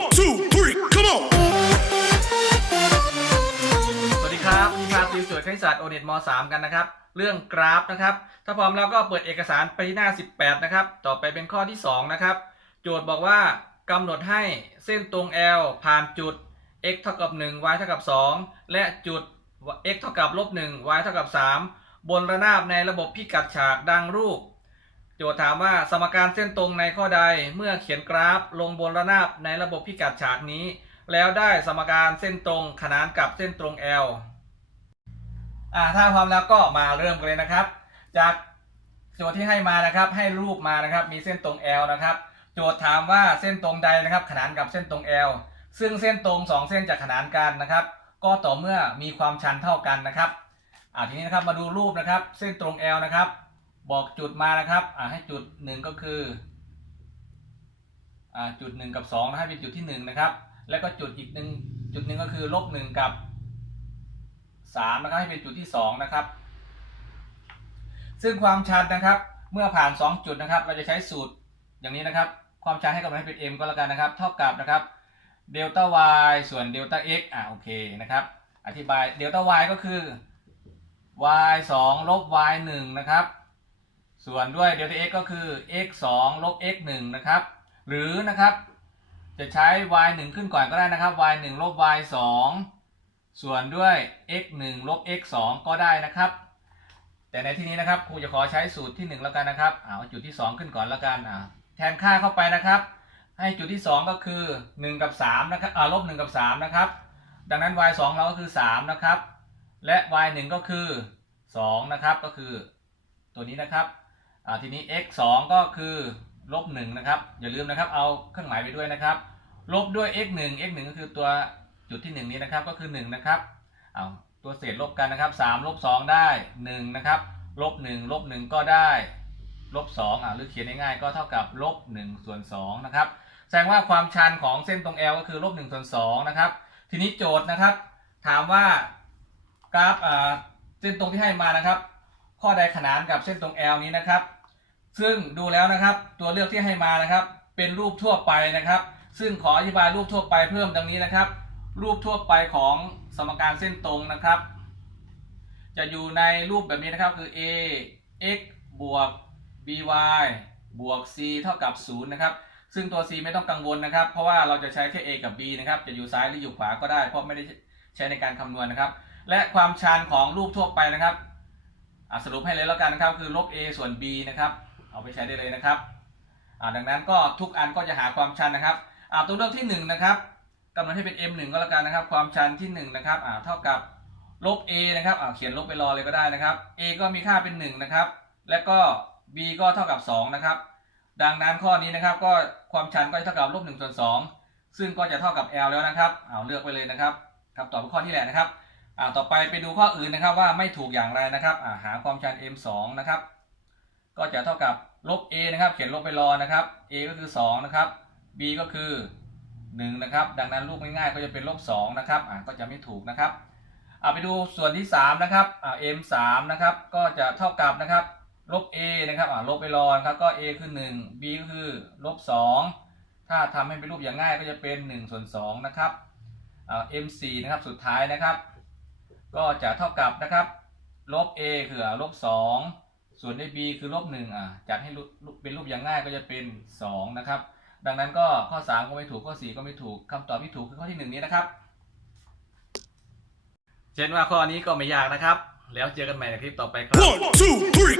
One, two, three, come on! สวัสดีครับวันนี้มาติวโจทย์คณิตศาสตร์โอเน็ตม 3 กันนะครับ เรื่องกราฟนะครับ ถ้าพร้อมแล้วก็เปิดเอกสารไปที่หน้า 18 นะครับ ต่อไปเป็นข้อที่ 2 นะครับ โจทย์บอกว่ากำหนดให้เส้นตรง L ผ่านจุด x เท่ากับ 1 y เท่ากับ 2 และจุด x เท่ากับลบ1 y เท่ากับ 3 บนระนาบในระบบพิกัดฉากดังรูป โจทย์ถามว่าสมการเส้นตรงในข้อใดเมื่อเขียนกราฟลงบนระนาบในระบบพิกัดฉากนี้ แล้วได้สมการเส้นตรงขนานกับเส้นตรง L อ่าถ้าพร้อมแล้วก็มาเริ่มกันเลยนะครับ จากโจทย์ที่ให้มานะครับ ให้รูปมานะครับ มีเส้นตรง L นะครับ โจทย์ถามว่าเส้นตรงใดนะครับ ขนานกับเส้นตรง L ซึ่งเส้นตรงสองเส้นจะขนานกันนะครับ ก็ต่อเมื่อมีความชันเท่ากันนะครับอ่าทีนี้นะครับมาดูรูปนะครับ เส้นตรง L นะครับ บอกจุดมานะครับอ่าให้จุดหนึ่งก็คืออ่าจุดหนึ่งกับสองให้เป็นจุดที่หนึ่งนะครับ แล้วก็จุดอีกหนึ่งจุดหนึ่งก็คือลบหนึ่งกับสามนะครับให้เป็นจุดที่สองนะครับ ซึ่งความชันนะครับเมื่อผ่านสองจุดนะครับ เราจะใช้สูตรอย่างนี้นะครับ ความชันให้กำลังให้เป็น m ก็แล้วกันนะครับ เท่ากับนะครับเดลต้า y ส่วนเดลต้า x อ่าโอเคนะครับ อธิบายเดลต้า y ก็คือ y 2ลบ y 1นะครับ ส่วนด้วยเดลต้า x ก็คือ x 2ลบ x 1นะครับ หรือนะครับ จะใช้ y 1ขึ้นก่อนก็ได้นะครับ y 1ลบ y 2ส่วนด้วย x 1ลบ x 2ก็ได้นะครับ แต่ในที่นี้นะครับครูจะขอใช้สูตรที่ 1 แล้วกันนะครับเอาจุดที่ 2 ขึ้นก่อนแล้วกันอ่าแทนค่าเข้าไปนะครับ ให้จุดที่ 2 ก็คือ 1 กับ3นะครับอ่าลบ1กับ3นะครับ ดังนั้น y 2เราก็คือ 3 นะครับ และ y 1ก็คือ 2 นะครับ ก็คือตัวนี้นะครับ ทีนี้ x 2 ก็คือลบ1นะครับ อย่าลืมนะครับ เอาเครื่องหมายไปด้วยนะครับ ลบด้วย x 1 x 1ก็คือตัวจุดที่ 1 นี้นะครับ ก็คือ 1 นะครับเอาตัวเศษลบกันนะครับ3ลบ2ได้ 1 นะครับ ลบ 1 ลบ 1 ก็ได้ลบ2อ่าหรือเขียนง่ายๆก็เท่ากับลบ1ส่วน2นะครับ แสดงว่าความชันของเส้นตรง L ก็คือลบ1ส่วน2นะครับ ทีนี้โจทย์นะครับ ถามว่ากราฟเส้นตรงที่ให้มานะครับ ข้อใดขนานกับเส้นตรง L นี้นะครับ ซึ่งดูแล้วนะครับตัวเลือกที่ให้มานะครับ เป็นรูปทั่วไปนะครับ ซึ่งขออธิบายรูปทั่วไปเพิ่มดังนี้นะครับ รูปทั่วไปของสมการเส้นตรงนะครับ จะอยู่ในรูปแบบนี้นะครับคือ a x บวก by บวก c เท่ากับ 0 นะครับ ซึ่งตัว c ไม่ต้องกังวลนะครับ เพราะว่าเราจะใช้แค่ a กับ b นะครับ จะอยู่ซ้ายหรืออยู่ขวาก็ได้ เพราะไม่ได้ใช้ในการคำนวณนะครับ และความชันของรูปทั่วไปนะครับสรุปให้เลยแล้วกันนะครับ คือลบ a ส่วน b นะครับ เอาไปใช้ได้เลยนะครับอ่าดังนั้นก็ทุกอันก็จะหาความชันนะครับอ่าตัวเลือกที่1นะครับกำหนดให้เป็น m 1 ก็แล้วกันนะครับ ความชันที่1นะครับอ่าเท่ากับลบ a นะครับอ่าเขียนลบไปรอเลยก็ได้นะครับ a ก็มีค่าเป็น 1 นะครับ และก็ b ก็เท่ากับ 2 นะครับ ดังนั้นข้อนี้นะครับก็ความชันก็จะเท่ากับลบ1ส่วน2ซึ่งก็จะเท่ากับ l แล้วนะครับเอาเลือกไปเลยนะครับคำตอบเป็นข้อที่แหละนะครับต่อไปไปดูข้ออื่นนะครับว่าไม่ถูกอย่างไรนะครับหาความชัน m 2 นะครับ ก็จะเท่ากับลบ a นะครับเขียนลบไปรอนะครับ a ก็คือ2นะครับ b ก็คือ1นะครับดังนั้นรูปง่ายๆก็จะเป็นลบ2นะครับอ่าก็จะไม่ถูกนะครับเอาไปดูส่วนที่3นะครับอ่า m 3นะครับก็จะเท่ากับนะครับลบ a นะครับอ่าลบไปรอนะครับก็ a คือ 1 b ก็คือลบ2ถ้าทำให้เป็นรูปอย่างง่ายก็จะเป็น1ส่วน2นะครับอ่า m 4นะครับสุดท้ายนะครับ ก็จะเท่ากับนะครับลบ a คือลบ2 ส่วนใน b คือลบหนึ่งอะจัดให้รูปเป็นรูปอย่างง่ายก็จะเป็น2นะครับดังนั้นก็ข้อ 3 ก็ไม่ถูกข้อ 4 ก็ไม่ถูกคำตอบที่ถูกคือข้อที่ 1 นี้นะครับ เช่นว่าข้อนี้ก็ไม่ยากนะครับ แล้วเจอกันใหม่ในคลิปต่อไปครับ One, two, three!